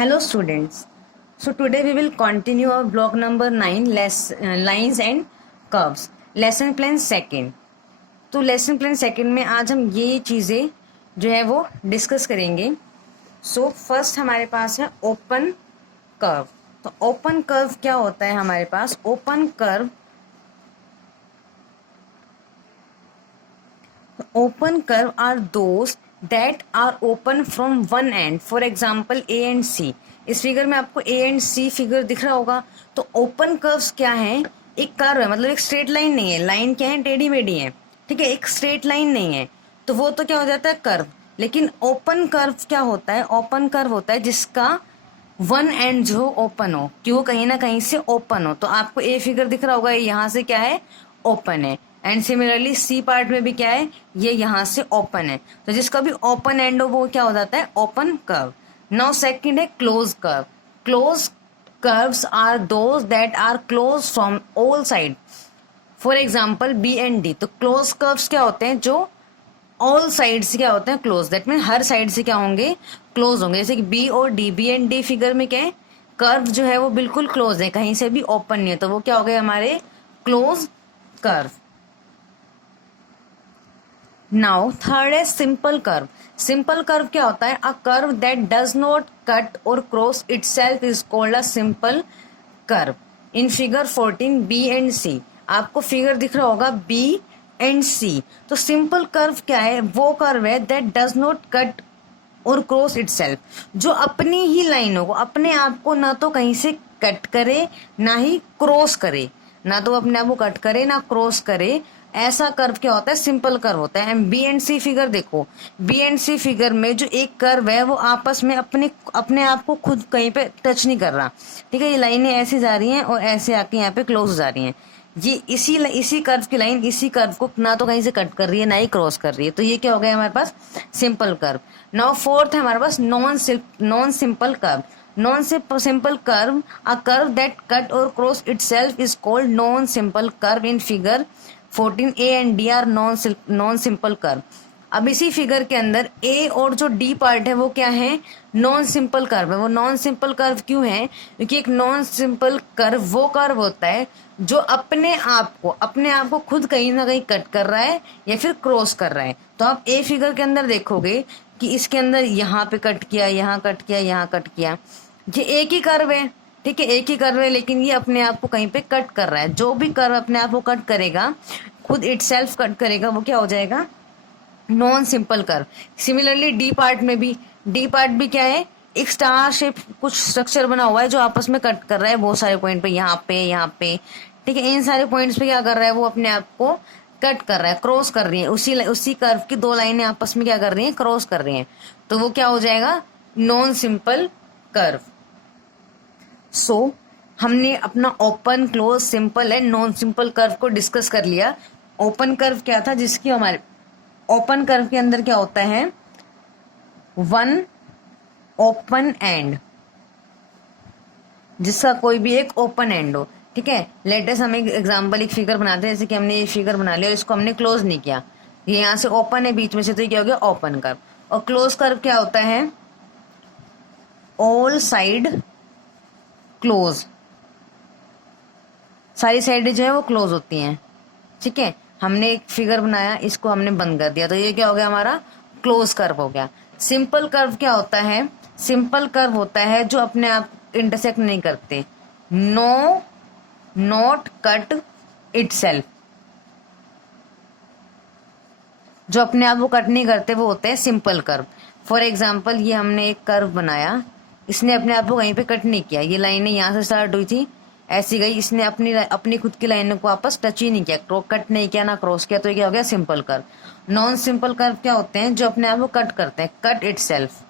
Hello students. So today we will continue our block number 9 lines and curves. Lesson plan second. तो lesson plan second में आज हम ये चीज़ें जो है वो डिस्कस करेंगे. सो फर्स्ट हमारे पास है ओपन कर्व. तो ओपन कर्व क्या होता है हमारे पास? Open curve are those that are open from one end. For example A and C. इस फिगर में आपको ए एंड सी फिगर दिख रहा होगा. तो ओपन कर्व्स क्या है? एक कर्व है, मतलब एक स्ट्रेट लाइन नहीं है. लाइन क्या है? टेढ़ी मेढ़ी है. ठीक है, एक स्ट्रेट लाइन नहीं है, तो वो तो क्या हो जाता है? कर्व. लेकिन ओपन कर्व क्या होता है? ओपन कर्व होता है जिसका वन एंड जो ओपन हो, कि वो कहीं ना कहीं से ओपन हो. तो आपको ए फिगर दिख रहा होगा, यहाँ से क्या है? ओपन है. एंड सिमिलरली सी पार्ट में भी क्या है? ये यहाँ से ओपन है. तो जिसका भी ओपन एंड हो वो क्या हो जाता है? Open curve. नाउ सेकंड है close curve. Close curves are those that are close from all side. For example B and D. तो क्लोज कर्व्स क्या होते हैं? जो ऑल साइड से क्या होते हैं? क्लोज. दैट मीन हर साइड से क्या होंगे? क्लोज होंगे. जैसे कि बी और D, B and D figure में क्या है? कर्व जो है वो बिल्कुल क्लोज है, कहीं से भी ओपन नहीं है. तो वो क्या हो गए हमारे? Close curve. नाउ थर्ड है सिंपल कर्व. सिंपल कर्व क्या होता है? A curve that does not cut or cross itself is called a simple curve. In figure 14 B and C. आपको फिगर दिख रहा होगा बी एंड सी. तो सिंपल कर्व क्या है? वो कर्व है that does not cut or cross itself, जो अपनी ही लाइनों को, अपने आप को ना तो कहीं से कट करे ना ही क्रॉस करे. ना तो अपने आप को कट करे ना क्रॉस करे. ऐसा कर्व क्या होता है? सिंपल कर्व होता है. बी एंड सी फिगर देखो. बी एंड सी फिगर में जो एक कर्व है वो आपस में अपने अपने आप को खुद कहीं पे टच नहीं कर रहा. ठीक है, ये लाइनें ऐसे जा रही हैं और ऐसे आके यहाँ पे क्लोज हो जा रही हैं. ये इसी कर्व की लाइन इसी कर्व को ना तो कहीं से कट कर रही है ना ही क्रॉस कर रही है. तो ये क्या हो गया हमारे पास? Simple curve. नाउ फोर्थ है हमारे पास non simple curve. Non simple curve, a curve that cut or cross itself is called non simple curve. In figure 14 A and D are non simple curve. अब इसी figure के अंदर ए और जो D part है वो क्या है? नॉन सिंपल कर्व है. वो नॉन सिंपल कर्व क्यों है? क्योंकि एक नॉन सिंपल कर्व वो कर्व होता है जो अपने आप को खुद कहीं ना कहीं कट कर रहा है या फिर क्रॉस कर रहा है. तो आप ए फिगर के अंदर देखोगे कि इसके अंदर यहाँ पे कट किया, यहाँ कट किया, यहाँ कट किया. ये एक ही कर्व है. ठीक है, एक ही कर्व है, लेकिन ये अपने आप को कहीं पे कट कर रहा है. जो भी कर्व अपने आप को कट करेगा, खुद इटसेल्फ कट करेगा, वो क्या हो जाएगा? Non simple curve. Similarly D part में भी, डी पार्ट भी क्या है? एक स्टार शेप कुछ स्ट्रक्चर बना हुआ है जो आपस में कट कर रहा है बहुत सारे पॉइंट पे, यहाँ पे, यहाँ पे. ठीक है, इन सारे पॉइंट्स पे क्या कर रहा है? वो अपने आप को कट कर रहा है, क्रॉस कर रही है. उसी कर्व की दो लाइनें आपस में क्या कर रही हैं? क्रॉस कर रही हैं. तो वो क्या हो जाएगा? Non simple curve. सो हमने अपना open, close, simple and non simple curve को डिस्कस कर लिया. ओपन कर्व क्या था? जिसकी हमारे ओपन कर्व के अंदर क्या होता है? वन ओपन एंड, जिसका कोई भी एक ओपन एंड हो. ठीक है, लेटेस्ट हम एक एग्जांपल, एक फिगर बनाते हैं. जैसे कि हमने ये फिगर बना लिया और इसको हमने क्लोज नहीं किया. ये यहाँ से ओपन है बीच में से, तो ये क्या हो गया? Open curve. और क्लोज कर्व क्या होता है? All side close. सारी साइडें जो है वो क्लोज होती हैं. ठीक है, हमने एक फिगर बनाया, इसको हमने बंद कर दिया, तो ये क्या हो गया हमारा? क्लोज कर्व हो गया. सिंपल कर्व क्या होता है? सिंपल कर्व होता है जो अपने आप इंटरसेक्ट नहीं करते. No not cut itself. जो अपने आप वो कट नहीं करते वो होते हैं सिंपल कर्व. फॉर एग्जाम्पल ये हमने एक कर्व बनाया, इसने अपने आप को कहीं पे कट नहीं किया. ये लाइनें यहाँ से स्टार्ट हुई थी, ऐसी गई, इसने अपनी खुद की लाइनों को आपस टच ही नहीं किया, कट नहीं किया ना क्रॉस किया. तो ये क्या हो गया? Simple curve. Non simple curve क्या होते हैं? जो अपने आप को कट करते हैं, कट इटसेल्फ.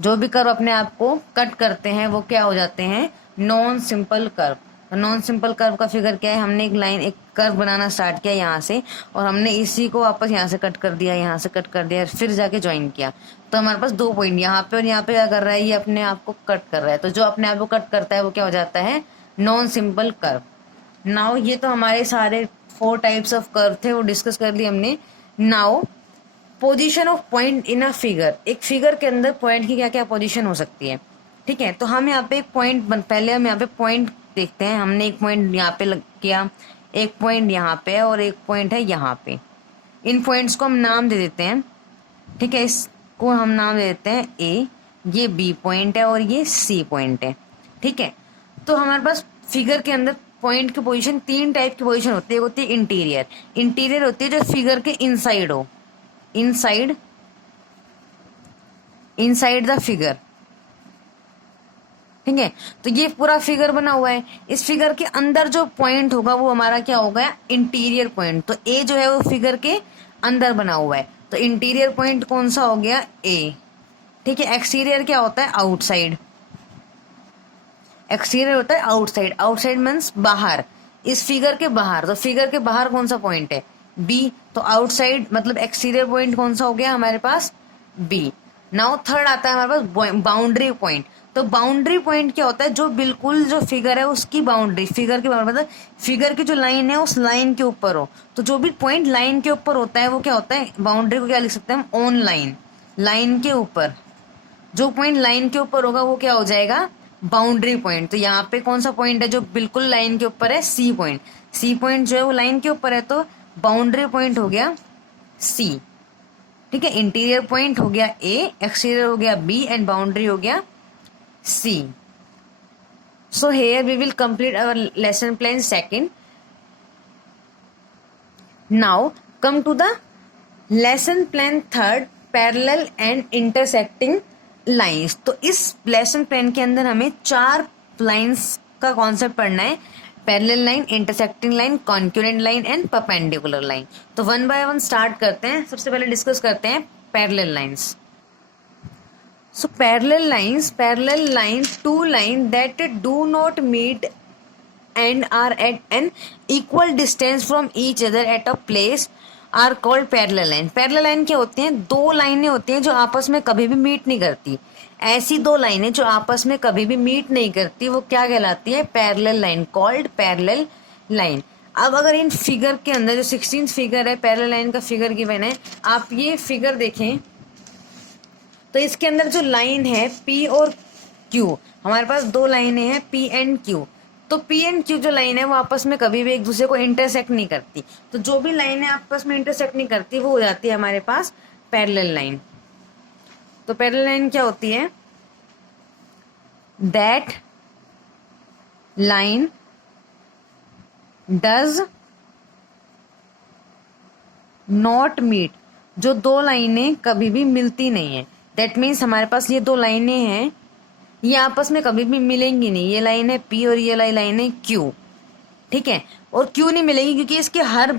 जो भी कर्व अपने आप को कट करते हैं वो क्या हो जाते हैं? Non simple curve. Non simple curve का फिगर क्या है? हमने एक कर्व बनाना स्टार्ट किया यहाँ से, और हमने इसी को वापस यहाँ से कट कर दिया, यहाँ से कट कर दिया, फिर जाके ज्वाइन किया. तो हमारे पास दो पॉइंट यहाँ पे और यहाँ पे क्या कर रहा है? ये अपने आप को कट कर रहा है. तो जो अपने आप को कट करता है वो क्या हो जाता है? Non simple curve. नाउ ये तो हमारे सारे 4 टाइप्स ऑफ कर्व थे, वो डिस्कस कर लिए हमने. Now position of point in a figure, एक फिगर के अंदर पॉइंट की क्या क्या पोजीशन हो सकती है। ठीक है, तो हम यहाँ पे एक पॉइंट पहले हम यहाँ पे पॉइंट देखते हैं। हमने एक पॉइंट यहाँ पे किया, एक पॉइंट यहाँ पे और एक पॉइंट है यहाँ पे। इन पॉइंट्स को हम नाम दे देते हैं। ठीक है, इसको हम नाम दे देते हैं ए, ये बी पॉइंट है और ये सी पॉइंट है। ठीक है, तो हमारे पास फिगर के अंदर पॉइंट की पोजीशन, तीन टाइप की पोजीशन होती है। एक होती है इंटीरियर, इंटीरियर होती है जो फिगर के इनसाइड हो, इनसाइड, इनसाइड द फिगर। ठीक है, तो ये पूरा फिगर बना हुआ है, इस फिगर के अंदर जो पॉइंट होगा वो हमारा क्या होगा, इंटीरियर पॉइंट। तो ए जो है वो फिगर के अंदर बना हुआ है, तो इंटीरियर पॉइंट कौन सा हो गया, ए। ठीक है, एक्सटीरियर क्या होता है, आउटसाइड। एक्सटीरियर होता है आउटसाइड, आउटसाइड मीन्स बाहर, इस फिगर के बाहर। तो फिगर के बाहर कौन सा पॉइंट है, बी। तो आउटसाइड मतलब एक्सटीरियर पॉइंट कौन सा हो गया हमारे पास, बी। नाउ थर्ड आता है हमारे पास बाउंड्री पॉइंट। तो बाउंड्री पॉइंट क्या होता है, जो बिल्कुल जो फिगर है उसकी बाउंड्री, फिगर के बाउंड्री मतलब फिगर की जो लाइन है उस लाइन के ऊपर हो। तो जो भी पॉइंट लाइन के ऊपर होता है वो क्या होता है, बाउंड्री को क्या लिख सकते हैं हम, ऑन लाइन, लाइन के ऊपर। जो पॉइंट लाइन के ऊपर होगा वो क्या हो जाएगा, बाउंड्री पॉइंट। तो यहाँ पे कौन सा पॉइंट है जो बिल्कुल लाइन के ऊपर है, सी पॉइंट। सी पॉइंट जो है वो लाइन के ऊपर है, तो बाउंड्री पॉइंट हो गया सी। ठीक है, इंटीरियर पॉइंट हो गया ए, एक्सटीरियर हो गया बी एंड बाउंड्री हो गया C. So here we will complete our lesson plan second. Now come to the lesson plan third, parallel and intersecting lines. तो इस lesson plan के अंदर हमें 4 lines का concept पढ़ना है, parallel line, intersecting line, concurrent line and perpendicular line. तो one by one start करते हैं। सबसे पहले discuss करते हैं parallel lines. So parallel line, two lines that do not meet and are at an equal distance from each other at a place are called parallel line. Parallel line क्या होती हैं, दो लाइनें होती हैं जो आपस में कभी भी मीट नहीं करती। ऐसी दो लाइनें जो आपस में कभी भी मीट नहीं करती वो क्या कहलाती है, parallel line, called parallel line. अब अगर इन फिगर के अंदर जो 16th फिगर है, पैरेलल लाइन का फिगर गिवन है, आप ये फिगर देखें तो इसके अंदर जो लाइन है P और Q, हमारे पास दो लाइनें हैं P एंड Q। तो P एंड Q जो लाइन है वो आपस में कभी भी एक दूसरे को इंटरसेक्ट नहीं करती। तो जो भी लाइनें आपस में इंटरसेक्ट नहीं करती वो हो जाती है हमारे पास पैरेलल लाइन। तो पैरेलल लाइन क्या होती है, that line does not meet, जो दो लाइनें कभी भी मिलती नहीं है। दैट मीन्स हमारे पास ये दो लाइनें हैं, ये आपस में कभी भी मिलेंगी नहीं। ये लाइन है P और ये लाइन है Q। ठीक है, और क्यों नहीं मिलेंगी, क्योंकि इसके हर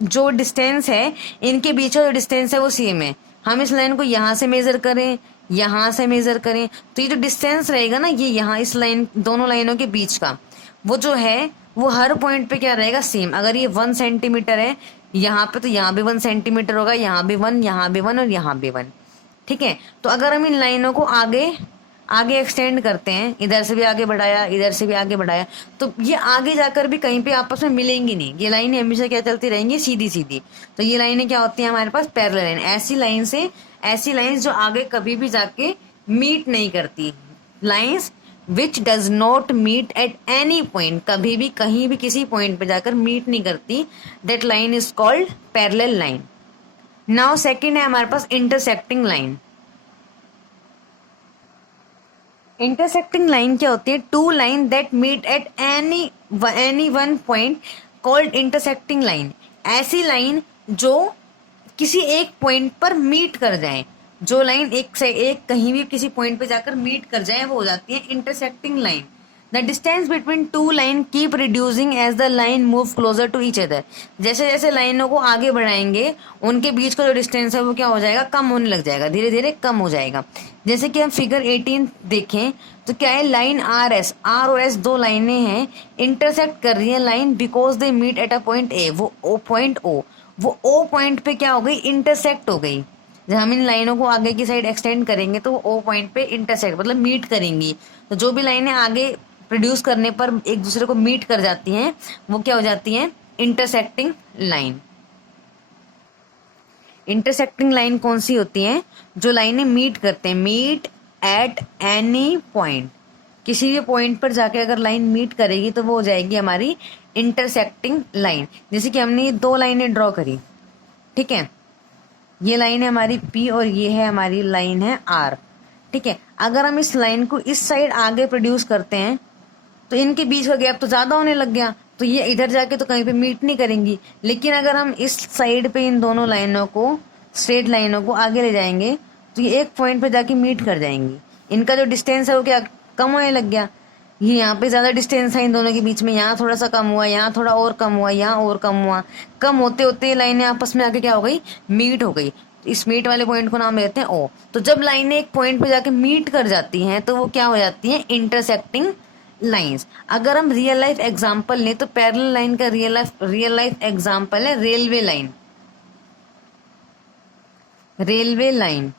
जो डिस्टेंस है, इनके बीच का जो डिस्टेंस है वो सेम है। हम इस लाइन को यहाँ से मेजर करें, यहाँ से मेजर करें, तो ये जो डिस्टेंस रहेगा ना, ये यहाँ इस लाइन, दोनों लाइनों के बीच का, वो जो है वो हर पॉइंट पे क्या रहेगा, सेम। अगर ये 1 सेंटीमीटर है यहाँ पे, तो यहाँ भी 1 सेंटीमीटर होगा, यहाँ भी 1, यहाँ भी 1 और यहाँ भी 1। ठीक है, तो अगर हम इन लाइनों को आगे आगे एक्सटेंड करते हैं, इधर से भी आगे बढ़ाया, इधर से भी आगे बढ़ाया, तो ये आगे जाकर भी कहीं पे आपस में मिलेंगी नहीं। ये लाइनें हमेशा क्या चलती रहेंगी, सीधी सीधी। तो ये लाइनें क्या होती हैं हमारे पास, पैरेलल लाइन। ऐसी लाइन से ऐसी लाइंस जो आगे कभी भी जाके मीट नहीं करती, lines which does not meet at any point, कभी भी कहीं भी किसी पॉइंट पे जाकर मीट नहीं करती, that line is called parallel line. Now second है हमारे पास इंटरसेक्टिंग लाइन। इंटरसेक्टिंग लाइन क्या होती है, two line that meet at any one point called intersecting line. ऐसी लाइन जो किसी एक पॉइंट पर मीट कर जाए, जो लाइन एक से एक कहीं भी किसी पॉइंट पे जाकर मीट कर जाए, वो हो जाती है intersecting line. The distance between two line keep reducing as the line move closer to each other. जैसे जैसे लाइनों को आगे बढ़ाएंगे, उनके बीच का जो डिस्टेंस है वो क्या हो जाएगा, कम होने लग जाएगा, धीरे धीरे कम हो जाएगा। जैसे कि हम फिगर 18 देखें तो क्या है, लाइन आर और एस दो लाइनें हैं, इंटरसेक्ट कर रही है line because they meet at a point A. वो पॉइंट ओ पॉइंट पे क्या हो गई, इंटरसेक्ट हो गई। जब हम इन लाइनों को आगे की साइड एक्सटेंड करेंगे तो वो ओ पॉइंट पे इंटरसेक्ट मतलब मीट करेंगी। तो जो भी लाइनें आगे प्रोड्यूस करने पर एक दूसरे को मीट कर जाती हैं वो क्या हो जाती हैं, इंटरसेक्टिंग लाइन। इंटरसेक्टिंग लाइन कौन सी होती है? जो लाइनें मीट करते हैं, मीट एट एनी पॉइंट, किसी भी पॉइंट पर जाके अगर लाइन मीट करेगी तो वो हो जाएगी हमारी इंटरसेक्टिंग लाइन। जैसे कि हमने ये दो लाइनें ड्रॉ करी, ठीक है, ये लाइन है हमारी P और ये है हमारी लाइन है R, ठीक है। अगर हम इस लाइन को इस साइड आगे प्रोड्यूस करते हैं तो इनके बीच का गैप तो ज़्यादा होने लग गया, तो ये इधर जाके तो कहीं पे मीट नहीं करेंगी। लेकिन अगर हम इस साइड पे इन दोनों लाइनों को, स्ट्रेट लाइनों को आगे ले जाएंगे तो ये एक पॉइंट पे जाके मीट कर जाएंगी। इनका जो डिस्टेंस है वो क्या कम होने लग गया। ये यहाँ पे ज़्यादा डिस्टेंस है इन दोनों के बीच में, यहाँ थोड़ा सा कम हुआ, यहाँ थोड़ा और कम हुआ, यहाँ और कम हुआ। कम होते होते ये लाइनें आपस में आके क्या हो गई, मीट हो गई। इस मीट वाले पॉइंट को नाम देते हैं ओ। तो जब लाइनें एक पॉइंट पे जाके मीट कर जाती हैं तो वो क्या हो जाती हैं, इंटरसेक्टिंग लाइंस। अगर हम रियल लाइफ एग्जांपल लें तो पैरेलल लाइन का रियल लाइफ एग्जांपल है railway line. Railway line,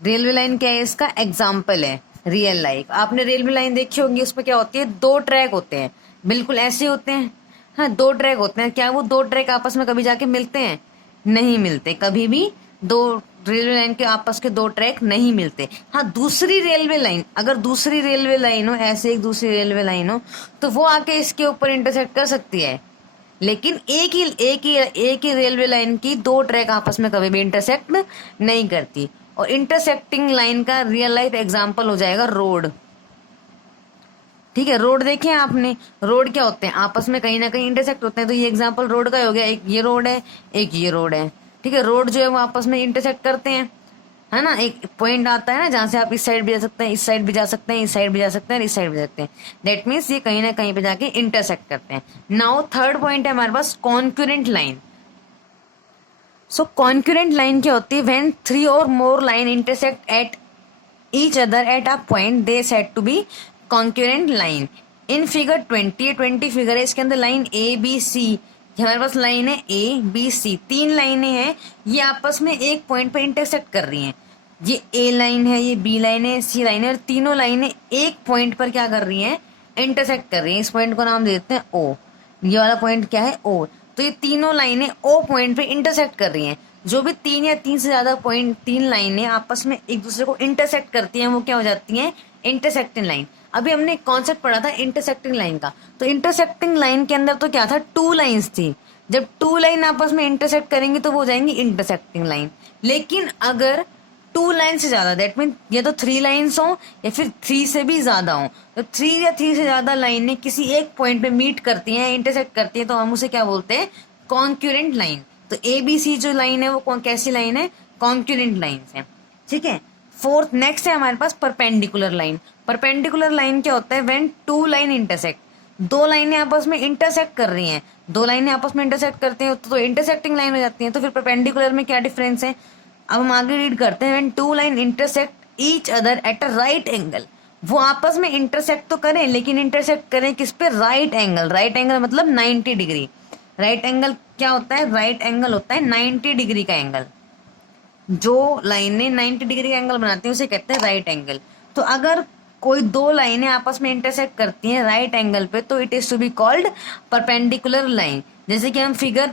railway line क्या है, इसका एग्जाम्पल है रियल लाइफ। आपने रेलवे लाइन देखी होगी, उसमें क्या होती है, दो ट्रैक होते हैं, बिल्कुल ऐसे होते हैं। हाँ, दो ट्रैक होते हैं। क्या वो दो ट्रैक आपस में कभी जाके मिलते हैं? नहीं मिलते, कभी भी दो रेलवे लाइन के आपस के दो ट्रैक नहीं मिलते। हाँ, दूसरी रेलवे लाइन, अगर दूसरी रेलवे लाइन हो, ऐसे एक दूसरी रेलवे लाइन हो, तो वो आके इसके ऊपर इंटरसेक्ट कर सकती है। लेकिन एक ही रेलवे लाइन की दो ट्रैक आपस में कभी भी इंटरसेक्ट नहीं करती। और इंटरसेक्टिंग लाइन का रियल लाइफ एग्जांपल हो जाएगा रोड। ठीक है, रोड देखे आपने, रोड क्या होते हैं, आपस में कहीं ना कहीं इंटरसेक्ट होते हैं। तो ये एग्जांपल रोड का हो गया, एक ये रोड है, एक ये रोड है। ठीक है, रोड जो है वो आपस में इंटरसेक्ट करते हैं, है ना। एक पॉइंट आता है ना जहां से आप इस साइड भी जा सकते हैं, इस साइड भी जा सकते हैं, इस साइड भी जा सकते हैं, इस साइड भी जा सकते हैं। दैट मीन्स ये कहीं ना कहीं पे जाके इंटरसेक्ट करते हैं। नाउ थर्ड पॉइंट है हमारे पास concurrent line. So concurrent line क्या होती है, when three or more line intersect at each other at a point they said to be concurrent line। In figure 20 figure है, इसके अंदर लाइन ए बी सी, हमारे पास लाइन है A B C, तीन लाइनें हैं, ये आपस में एक पॉइंट पे इंटरसेक्ट कर रही हैं। ये ए लाइन है, ये बी लाइन है, सी लाइन है, और तीनों लाइनें एक पॉइंट पर क्या कर रही हैं, इंटरसेक्ट कर रही हैं। इस पॉइंट को नाम देते हैं ओ। ये वाला पॉइंट क्या है, ओ। तो ये तीनों लाइनें ओ पॉइंट पे इंटरसेक्ट कर रही हैं। जो भी तीन या तीन से ज्यादा पॉइंट, तीन लाइनें आपस में एक दूसरे को इंटरसेक्ट करती हैं, वो क्या हो जाती हैं, इंटरसेक्टिंग लाइन। अभी हमने एक कॉन्सेप्ट पढ़ा था इंटरसेक्टिंग लाइन का, तो इंटरसेक्टिंग लाइन के अंदर तो क्या था, टू लाइंस थी। जब टू लाइन आपस में इंटरसेक्ट करेंगी तो वो हो जाएंगी इंटरसेक्टिंग लाइन। लेकिन अगर टू लाइन से ज्यादा, दैट मीन या तो थ्री लाइन्स हो या फिर थ्री से भी ज्यादा हो, तो थ्री या थ्री से ज्यादा लाइनें किसी एक पॉइंट पे मीट करती हैं, इंटरसेक्ट करती हैं, तो हम उसे क्या बोलते हैं, कॉन्क्यूरेंट लाइन। तो ए बी सी जो लाइन है वो कैसी लाइन है, कॉन्क्यूरेंट लाइन है। ठीक है, फोर्थ नेक्स्ट है हमारे पास परपेंडिकुलर लाइन। परपेंडिकुलर लाइन क्या होता है, व्हेन टू लाइन इंटरसेक्ट, दो लाइनें आपस में इंटरसेक्ट कर रही हैं, दो लाइनें आपस में इंटरसेक्ट करती हैं तो इंटरसेक्टिंग लाइन हो जाती है। तो फिर परपेंडिकुलर में क्या डिफरेंस है, अब हम आगे रीड करते हैं, when two line intersect each other at a right angle. वो आपस में इंटरसेक्ट तो करें, लेकिन इंटरसेक्ट करें किस पे, राइट एंगल। राइट एंगल मतलब 90 डिग्री। राइट एंगल क्या होता है, राइट एंगल होता है 90 डिग्री का एंगल। जो लाइनें 90 डिग्री का एंगल बनाती हैं उसे कहते हैं राइट एंगल। तो अगर कोई दो लाइनें आपस में इंटरसेक्ट करती हैं राइट एंगल पे, तो it is to be called perpendicular line. जैसे कि हम फिगर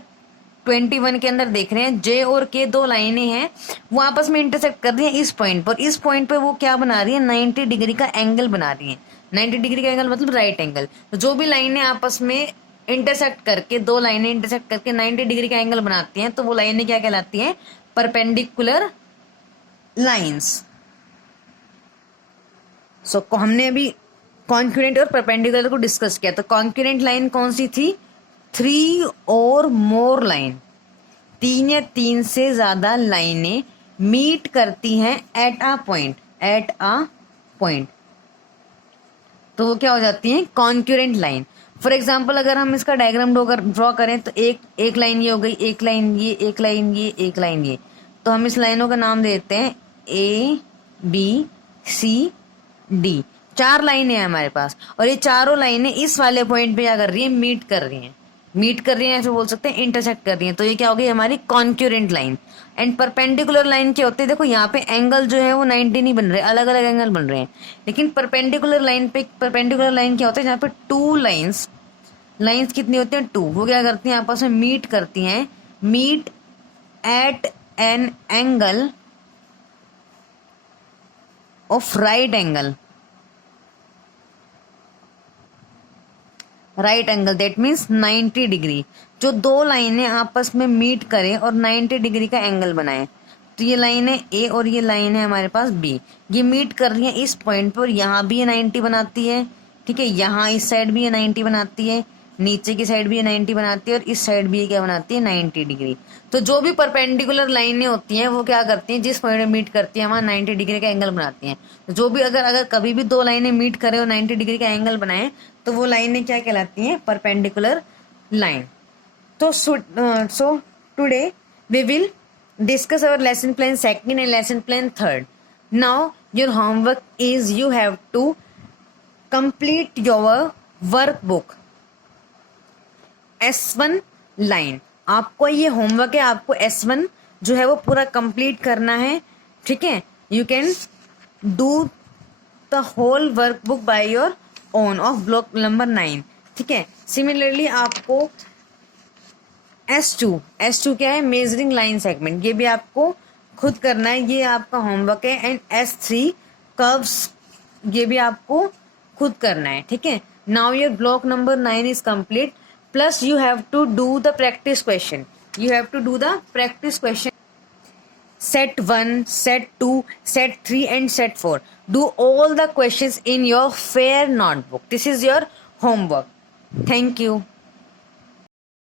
21 के अंदर देख रहे हैं, जे और के दो लाइनें हैं, वो आपस में इंटरसेक्ट कर रही हैं इस पॉइंट पर। इस पॉइंट पे वो क्या बना रही है, 90 डिग्री का एंगल बना रही है। 90 डिग्री का एंगल मतलब राइट एंगल। तो जो भी लाइनें आपस में इंटरसेक्ट करके, दो लाइनें इंटरसेक्ट करके 90 डिग्री का एंगल बनाती हैं, तो वो लाइनें क्या कहलाती हैं, परपेंडिकुलर लाइंस। सो हमने अभी कॉन्क्यूरेंट और परपेंडिकुलर को डिस्कस किया। तो कॉन्क्यूरेंट लाइन कौन सी थी, थ्री और मोर लाइन, तीन या तीन से ज्यादा लाइनें मीट करती हैं eight a point, eight a point, तो वो क्या हो जाती है, कॉन्क्यूरेंट लाइन। फॉर एग्जाम्पल अगर हम इसका डायग्राम ड्रॉ करें तो एक लाइन ये हो गई, एक लाइन ये, एक लाइन ये, एक लाइन ये। तो हम इस लाइनों का नाम देते हैं ए बी सी डी। चार लाइनें हैं हमारे पास, और ये चारों लाइनें इस वाले पॉइंट पे क्या कर रही है, मीट कर रही हैं। मीट कर रही हैं ऐसे बोल सकते हैं, इंटरसेक्ट कर रही हैं। तो ये क्या हो गई हमारी concurrent line. And perpendicular line क्या होती है, देखो यहाँ पे एंगल जो है वो 90 नहीं बन रहे, अलग अलग एंगल बन रहे हैं। लेकिन परपेंडिकुलर लाइन पे, परपेंडिकुलर लाइन क्या होता है, जहाँ पे टू लाइन्स कितनी होती हैं, टू, वो क्या करती हैं, आपस में मीट करती हैं, meet at an angle of right angle. Right angle that means 90 degree. जो दो लाइनें आपस में मीट करें और 90 डिग्री का एंगल बनाएं. तो ये लाइन है ए और ये लाइन है हमारे पास बी. ये मीट कर रही है इस पॉइंट पर. यहाँ भी ये 90 बनाती है, ठीक है. यहाँ इस साइड भी ये 90 बनाती है, नीचे की साइड भी ये 90 बनाती है, और इस साइड भी ये क्या बनाती है 90 डिग्री. तो जो भी परपेंडिकुलर लाइनें होती हैं वो क्या करती हैं, जिस पॉइंट में मीट करती है वहाँ 90 डिग्री का एंगल बनाती हैं. तो जो भी अगर कभी भी दो लाइनें मीट करें और 90 डिग्री का एंगल बनाएं तो वो लाइनें क्या कहलाती हैं, परपेंडिकुलर लाइन. तो so today we will discuss our lesson plan 2nd and lesson plan 3rd. Now your homework is you have to complete your workbook S1 line. आपको ये होमवर्क है, आपको S1 जो है वो पूरा कंप्लीट करना है, ठीक है. You can do the whole workbook by your own of block number 9, ठीक है. सिमिलरली आपको S2 क्या है, मेजरिंग लाइन सेगमेंट, ये भी आपको खुद करना है, ये आपका होमवर्क है. एंड S3 कर्व्स, ये भी आपको खुद करना है, ठीक है. Now your block number 9 is complete. Plus you have to do the practice question. Set 1, Set 2, Set 3 and Set 4. Do all the questions in your fair notebook. This is your homework. Thank you.